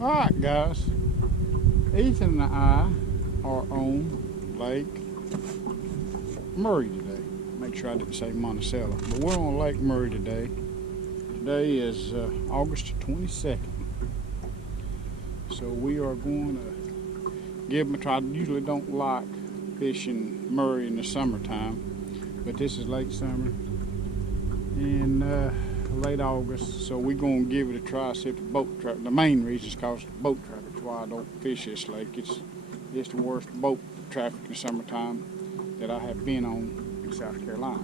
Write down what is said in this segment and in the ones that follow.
Alright guys, Ethan and I are on Lake Murray today. Make sure I didn't say Monticello, but we're on Lake Murray today. Today is August 22nd. So we are going to give them a try. I usually don't like fishing Murray in the summertime, but this is late summer and late August, so we're going to give it a try, see if the boat traffic. The main reason is because the boat traffic is why I don't fish this lake. It's the worst boat traffic in the summertime that I have been on in South Carolina.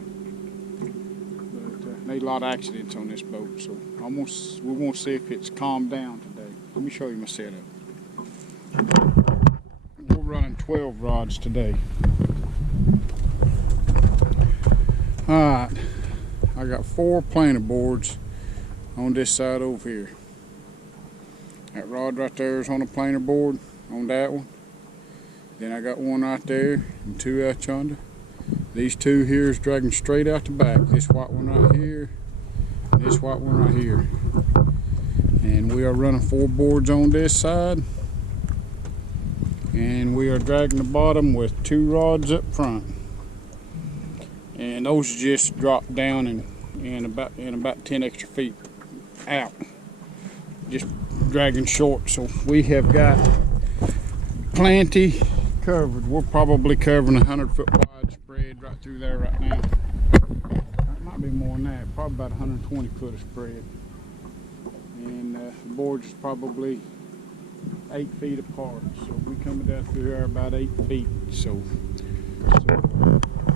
But there's a lot of accidents on this boat, so we want to see if it's calmed down today. Let me show you my setup. We're running 12 rods today. Alright, I got 4 planer boards on this side over here. That rod right there is on a planer board on that one. Then I got one right there and 2 out yonder. These 2 here is dragging straight out the back. This white one right here, this white one right here. And we are running 4 boards on this side. And we are dragging the bottom with 2 rods up front. And those just drop down in about 10 extra feet out. Just dragging short. So we have got plenty covered. We're probably covering a 100-foot wide spread right through there right now. It might be more than that. Probably about 120 foot of spread. And the boards is probably 8 feet apart. So we coming down through there about 8 feet. So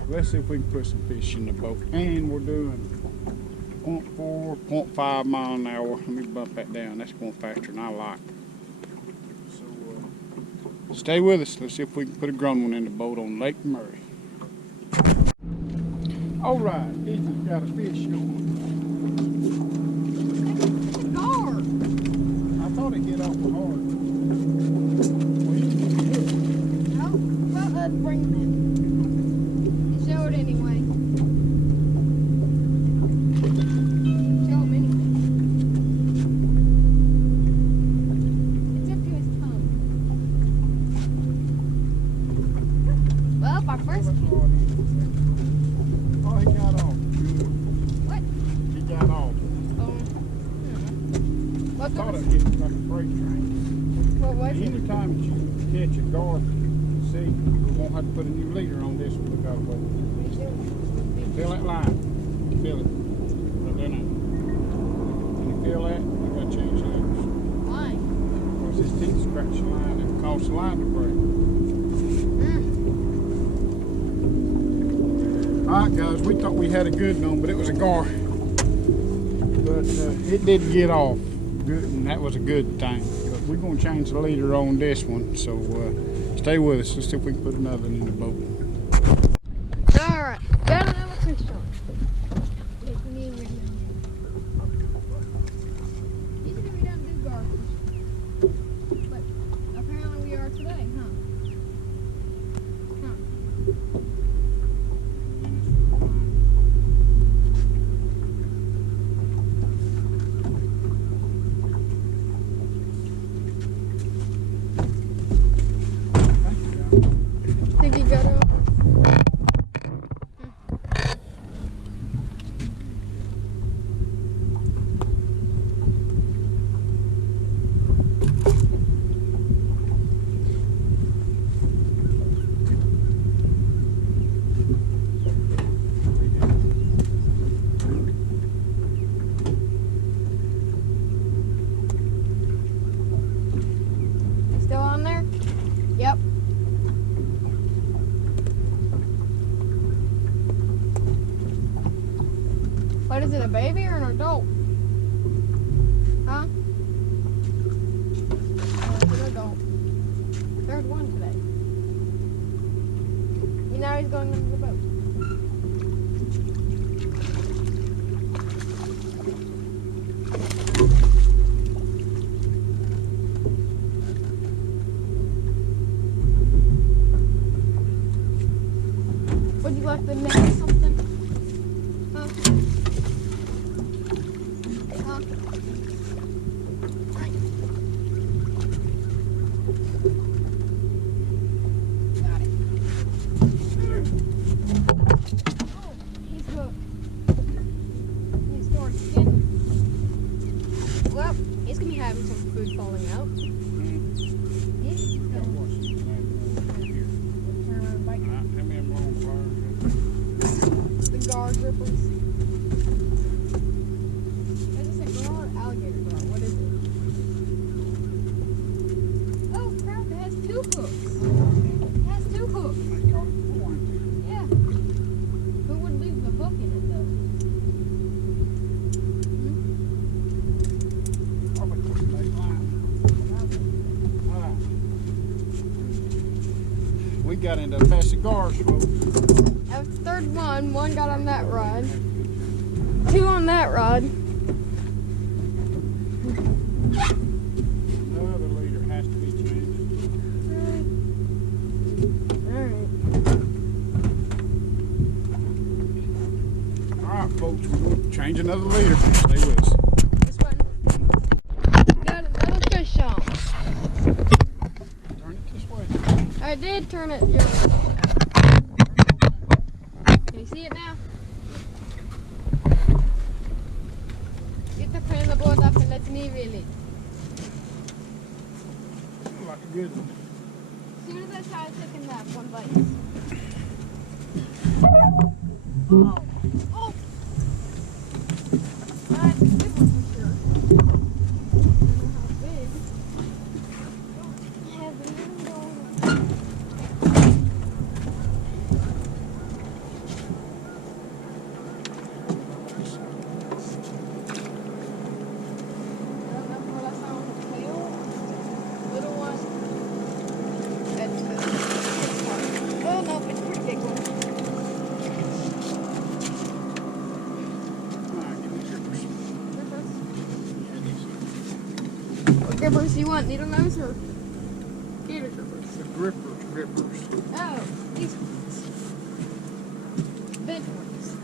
let's see if we can put some fish in the boat. And we're doing 0.4, 0.5 mile an hour. Let me bump that down. That's going faster than I like. So stay with us. Let's see if we can put a grown one in the boat on Lake Murray. All right, Ethan's got a fish on. It's a gar. I thought it'd get off the hard. No, well, let's bring him in. Show it anyway. Show him anyway. It's up to his tongue. Well, our first. Oh, he got off. What? He got off. I What thought the? it hit like a freight train. What was it? Anytime that you catch a gar, see, we won't have to put a new leader on this one. Look out the way. Feel that line. Feel it. Right there now. When you feel that, you gotta change leaders. Why? Because this teeth scratch the line and cause the line to break. Alright guys, we thought we had a good one, but it was a gar. But it did get off. Good, and that was a good thing. But we're going to change the leader on this one, so stay with us. Let's see if we can put another one in the boat. Alright, got another fish on. Usually we don't do garfish. But apparently we are today, huh? Think he got up? Still on there? Yep. What is it, a baby or an adult? Huh? Oh, it's an adult. There's one today. You know he's going into the boat. Would you like the net or something? Huh? Huh? gar grippers. Is this a gar or alligator gar? What is it? Oh crap, it has 2 hooks. It has 2 hooks. Yeah. Who would leave the hook in it though? We got into a mess of gars, folks. That was the 3rd one. 1 got on that rod. 2 on that rod. Another leader has to be changed. Alright. Alright, folks, we're going to change another leader. Stay with us. This one. Got another fish on. Turn it this way. I did turn it. Can you see it now? Get the pin in the board up and let me reel it. Like a good one. As soon as I try taking that one bite. Oh. Oh! That's a good one for sure. I don't know how big. I have a little. Grippers you want? Needle nose or gator grippers? The grippers. Oh, these ones. Bent ones.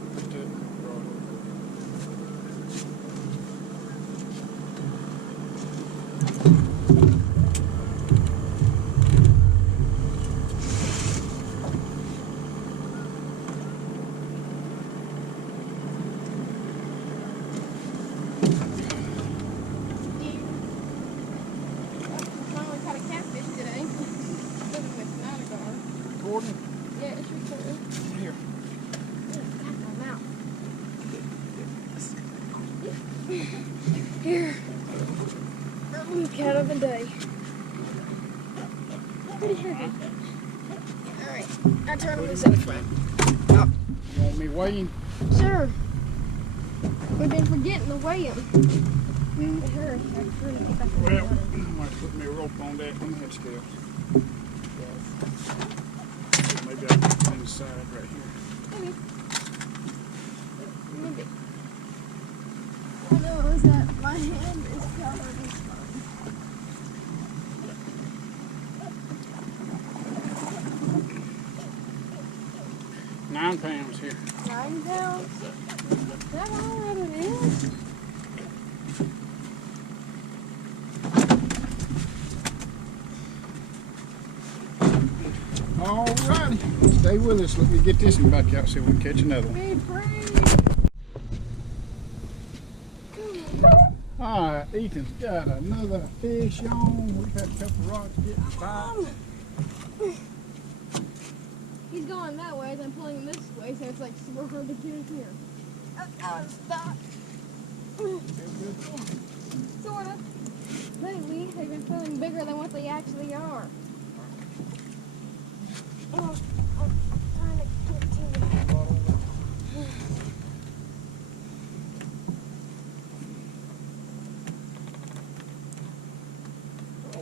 Finally caught a catfish today. Living with Madagar. Gordon, Yeah, it's recording. here. Here. Early cat of the day. Pretty heavy. Alright, I turn him this way. You want me weighing? Sure. We've been forgetting to weigh him. It hurts. I really think I can Well, do it. I'm going to put me a rope on that. I'm going to have scales. Maybe I can put it inside right here. Okay. Maybe. All I know is that my hand is covered in smoke. 9 pounds here. 9 pounds? Is that all that it is? Alrighty. Stay with us. Let me get this one back out so we can catch another one. Be free. Alright, Ethan's got another fish on. We've had a couple rods getting bite. He's going that way, as I'm pulling him this way, so it's like super hard to get in here. Oh, stop. Sort of. Lately, they've been feeling bigger than what they actually are. Oh, I'm trying to continue.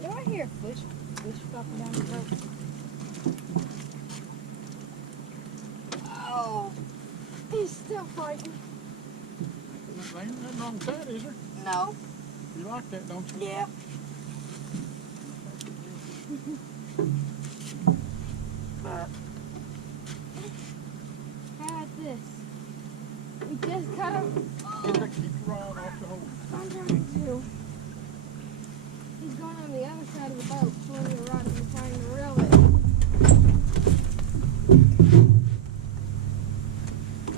Do I hear a fish dropping down the road? Oh, he's still fighting. Ain't nothing wrong with that, is there? No. You like that, don't you? Yeah. But how about this? We just cut him. Keep the rod off the hole. I'm trying to. He's going on the other side of the boat, pulling the rod and trying to reel it.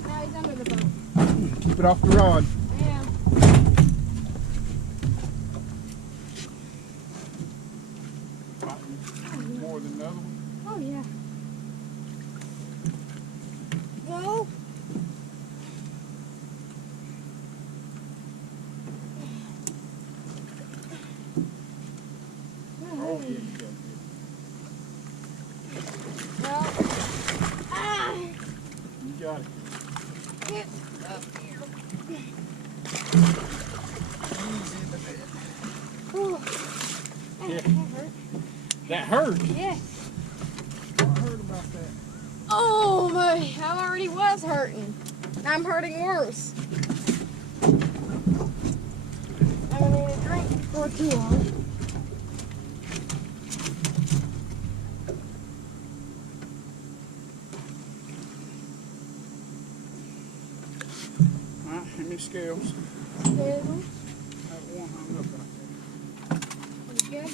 Now he's under the boat. Keep it off the rod. Yeah. Fighting more than the other one. Oh yeah. No. Get up here. Ooh. Yeah. That hurt. That hurt. Yes. I heard about that. Oh my, I already was hurting. I'm hurting worse. I'm gonna need a drink before too long. Alright, how many scales? Two. I have one hung up right You good?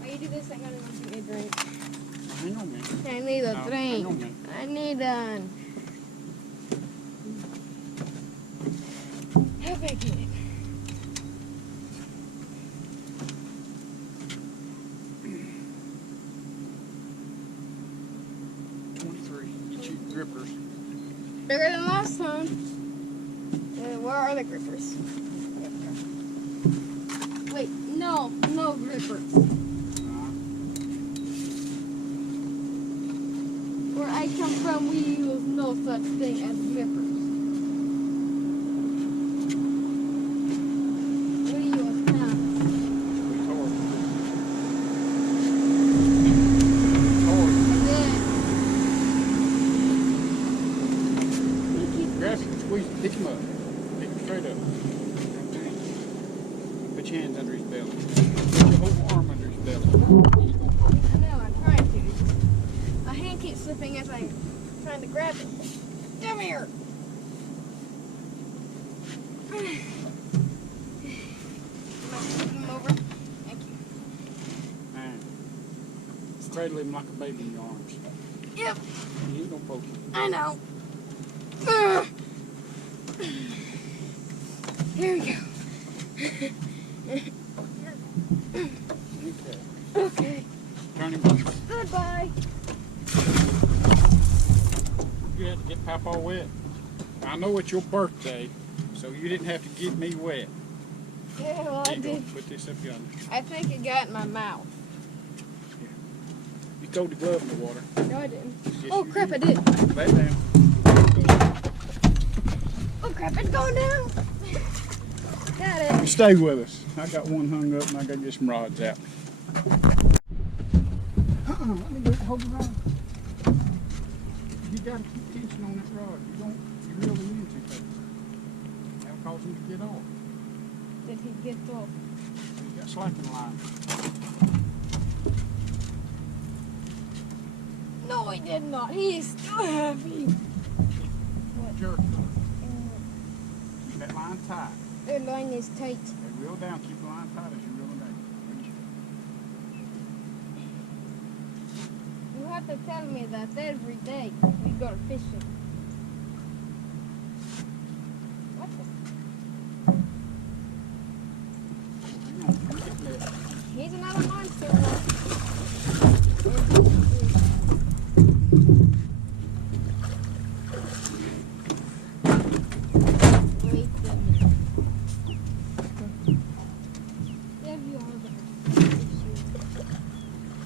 While you do this, I'm gonna go get a drink. there. Hang on, man. I need a No, hang drink. on, man. I need one. How big is it? 23. Get you grippers. Bigger than last time. Where are the grippers? Wait, no grippers. Where I come from, we use no such thing as grippers. What do you use now? It's hard. It's hard. Grab him, squeeze him, pick him up. Pick him straight up. Put your hands under his belly. Put your whole arm under his belly. He's gonna fall. I know, I'm trying to. My hand keeps slipping as I'm trying to grab it. Come here. Am I flipping him over? Thank you. Man. Cradle him like a baby in your arms. Yep, He ain't gonna poke you. I know. Ugh. Here we go. Okay. Okay. Turn him up. Goodbye. You had to get Papa wet. I know it's your birthday, so you didn't have to get me wet. Yeah, well, I There you go. did. Put this up yonder. I think it got in my mouth. You throw the glove in the water. No, I didn't. Yes, Oh, you crap, I did. did. Lay down. Oh, crap, it's going down. Got it. Stay with us. I got one hung up and I got to get some rods out. Let me do it. Hold the rod. You got to keep tension on that rod. You reel him in too fast. That'll cause him to get off. Did he get off? You got slacking line. No, he did not. He is still heavy. Jerk. Keep that line tight. The line is tight. Okay, reel down. Keep the line tight as you reel it down. You have to tell me that every day we go fishing. What the? Hang on. You get left. He's another monster now. Wait a minute. There you are.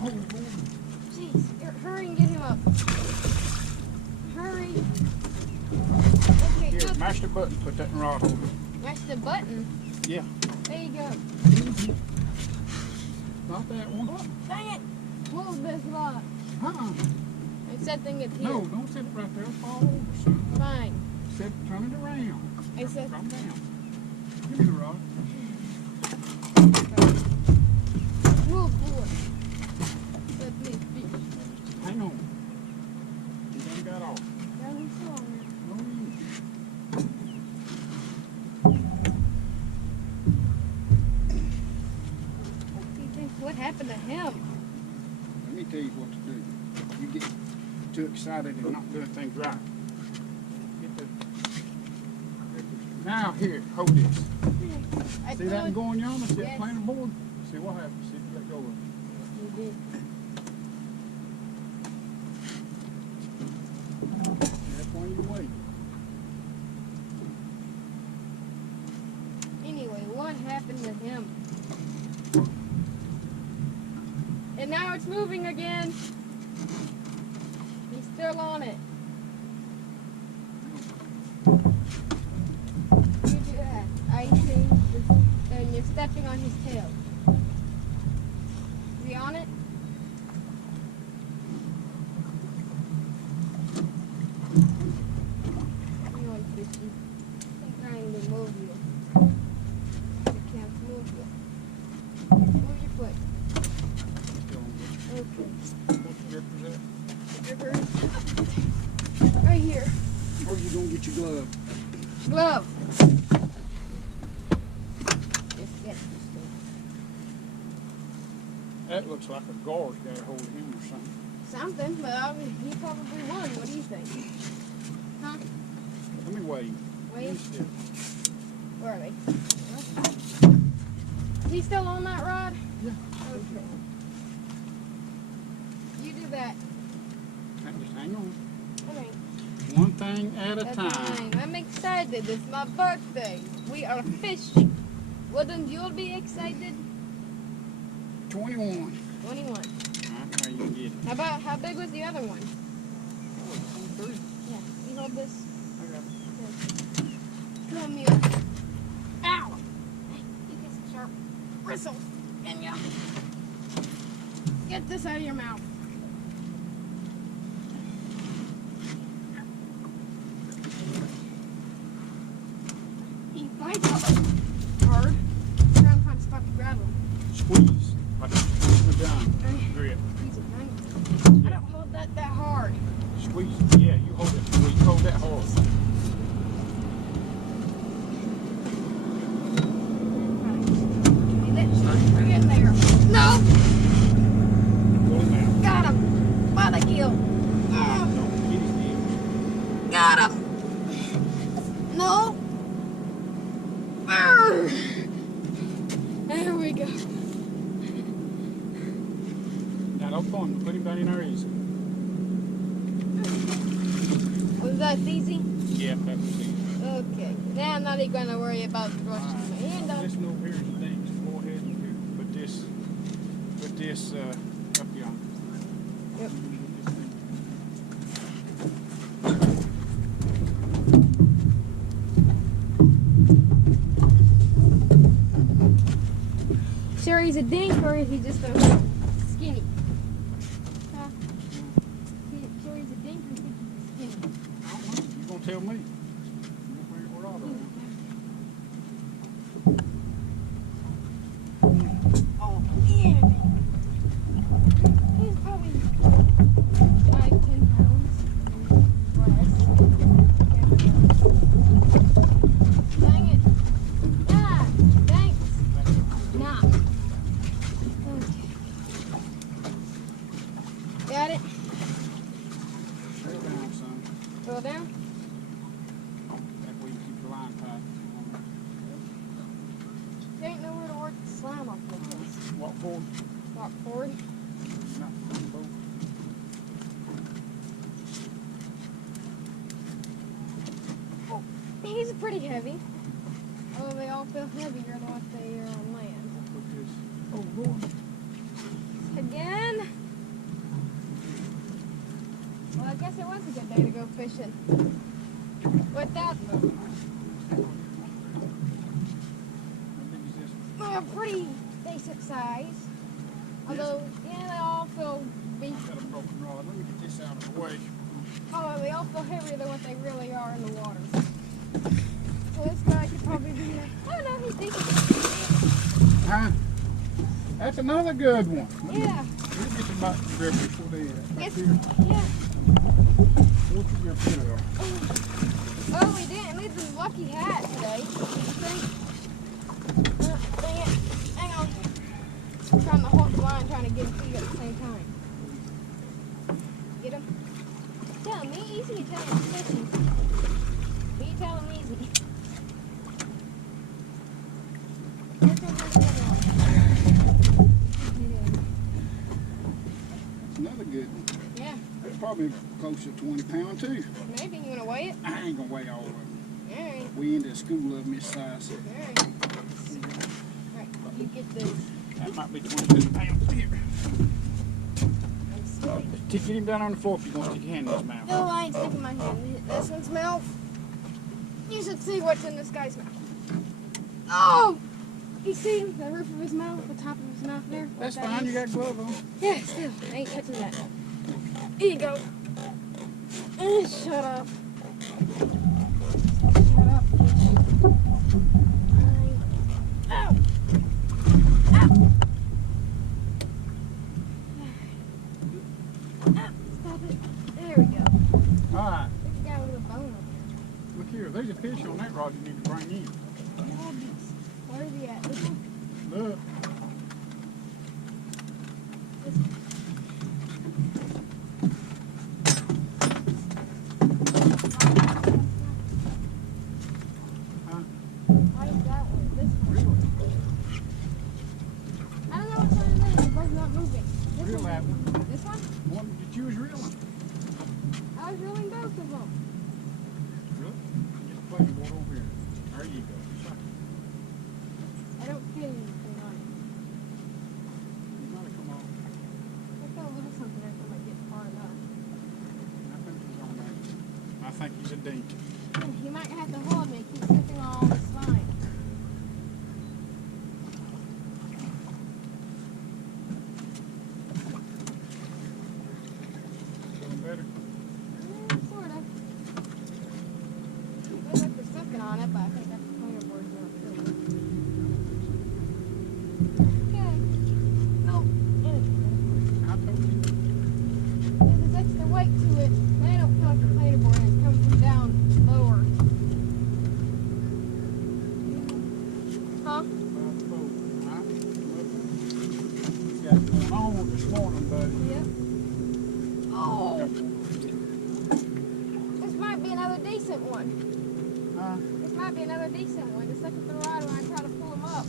Oh, Jeez, hurry and get him up. Hurry. Okay, here, good. mash the button. Put that in rod holder. Mash the button. Yeah. There you go. Not that one. Dang it. Hold this rod. Uh-uh. I'm setting it here. No, don't sit it right there. It'll fall over, son. Fine. Turn it around. I said, Calm down. Give me the rod. move forward. Let me fish. Hang on. You done got off. Down and strong. No, you ain't. What do you think? What happened to him? Let me tell you what to do. You get too excited and not doing things right. Get the. Now here, hold this. I See that one thought going yonder? See that Yes. planer board? See what happens. See if you let go of it. you did. That's why you wait. Anyway, what happened to him? And now it's moving again. He's still on it. stepping on his tail. Is he on it? Hang on, Fishy. I'm trying to move you. I can't move you. Move your foot. Okay. What's the gripper's at? Right here. Or you gonna get your glove? Glove. Just get this thing. That looks like a guard's got a hold of him or something. Something, but he probably won. What do you think? Huh? Let me wait. Wait. Where are they? Is he still on that rod? Yeah. Okay. You do that. Just hang on. I mean, One thing at a time. I'm excited. It's my birthday. We are fishing. Wouldn't you be excited? 21. 21. Alright, now you can get it. How big was the other one? 23. Yeah. You hold this. I got it. Come here. Ow! You get some sharp bristles in ya. Get this out of your mouth. He bites hard. Trying to find a spot to grab him. Squeeze. Like a gun. Grip. Easy, man. I don't hold that hard. Squeeze. Yeah, you hold it. You hold that hard. Bring it in there. No! Pull him out. Got him! By the gill. Don't get his heel. Got him! No! Arr! There we go. Now don't pull him. Put him down in there easy. Was that easy? Yeah, that was easy. Okay. Now I'm not even going to worry about brushing my hand off. This over here is the thing. Just go ahead and put this up yonder. Yep. Sure he's a dink or is he just a skinny? Huh? Sure he's a dink or is he skinny? I don't know. You gonna tell me? We're all right. Oh, yeah. He's probably 5-10 pounds. Less. Dang it. Ah, thanks. Nah. Okay. Got it? Settle down, son. Go down? That way you keep the line tight. There ain't nowhere to work the slime off with this. Walk forward. Walk forward. Not on the boat. He's pretty heavy. Oh, they all feel heavier than what they are on land. Put this. Oh, Lord. Again? Well, I guess it was a good day to go fishing. With that, How big is this? pretty decent size. Although, yeah, they all feel big. Got a broken rod. Let me get this out of the way. Oh, they all feel heavier than what they really are in the water. So this guy could probably be here. Oh no, he's decent. Huh? That's another good one. Yeah. We'll get the back gripper for the Yes. here. Yeah. What's your gripper? Oh, we didn't leave the lucky hat today. Dang it. Hang on. I'm trying to hold the line, trying to get him to you at the same time. Get him? Tell me easy, you tell him fishing. You tell him easy. That's Another good one. Yeah, That's probably close to 20 pounds too. maybe. You want to weigh it? I ain't gonna weigh all of them. Alright, We into a school of them this size. alright. Alright, you get this. That might be 22 pounds. Here. I'm sticking. Get him down on the floor if you want to stick your hand in his mouth. No, I ain't sticking my hand in this one's mouth. You should see what's in this guy's mouth. Oh! You see the roof of his mouth, the top of his mouth there? What That's that fine. You is? got gloves on. Yeah, still. I ain't touching that. Here you go. Shut up. Shut up. Ow! Ow! Stop it. There we go. All right. Look, you got a little bone up Look here. There's a fish on that rod you need to bring in. there. Where is he at? This one? Look. This one. Huh? Why is that one? This one. I don't know which one it is. They're both not moving. This Reel that one. one. This one? One that you was reeling. I was reeling both of them. Really? Get the plate board over here. There you go. I don't feel anything on it. You gotta come on. I feel a little something every time I get far enough. I think he's on that. I think he's a dink. You might have to hold me. Keep sniffing all the slime. Feeling better? Sort of. Feels like there's something on it, but I think that's the planer board's not good. Okay. No. I told you. There's extra weight to it. I don't feel like the planer board is coming from down lower. Huh? About the boat. All right. Look. Got it going on this morning, buddy. Yep. Oh. This might be another decent one. Huh? This might be another decent one. Just look at the rod when I try to pull him up.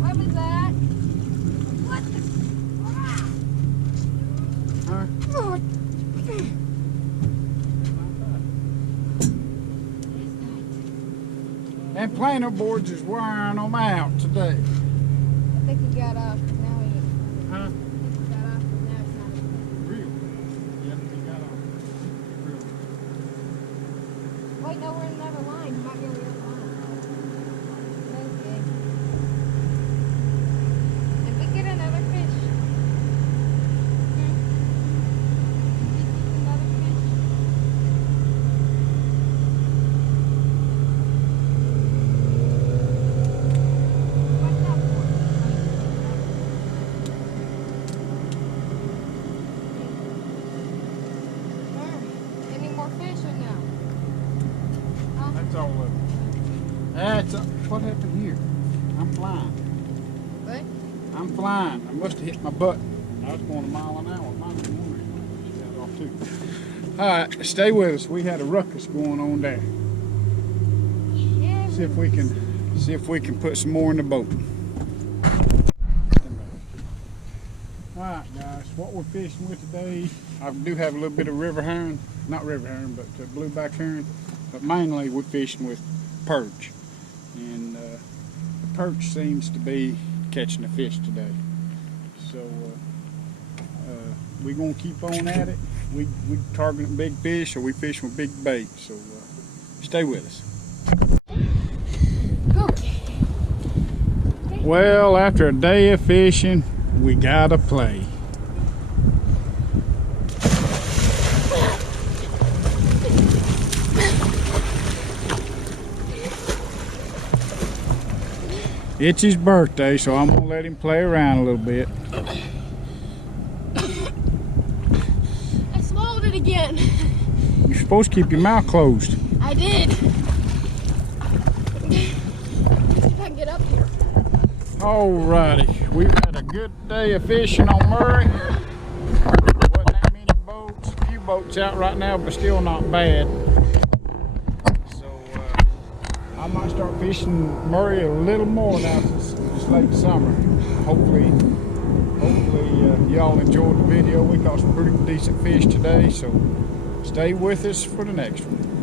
What was that? What the? Huh? Oh. That planer boards is wearing them out today. I think he got off. Now he. Huh? I think he got off. Now it's not. Real. Yep, he got on. Real. Wait, no, we're in another line. He might be on the other line. Okay. Did we get another fish? Hmm? Did we get another fish? What's that for? Any more fish or no? Huh? That's all of it. That's what happened here. I'm flying. What? I'm flying. I must have hit my butt. I was going a mile an hour. Might be more. Got off too. All right, stay with us. We had a ruckus going on there. Yeah. See if we can put some more in the boat. All right, guys. What we're fishing with today, I do have a little bit of river herring, not river herring, but blueback herring. But mainly we're fishing with perch, and the perch seems to be catching the fish today. So we're gonna keep on at it. We targeting big fish, or we fishing with big bait. So stay with us. Okay. Well, after a day of fishing, we gotta play. It's his birthday, so I'm gonna let him play around a little bit. I swallowed it again. You're supposed to keep your mouth closed. I did. See if I can get up here. Alrighty, we've had a good day of fishing on Murray. Wasn't that many boats, a few boats out right now, but still not bad. So I might start fishing Murray a little more now since it's late summer. Hopefully y'all enjoyed the video. We caught some pretty decent fish today, so stay with us for the next one.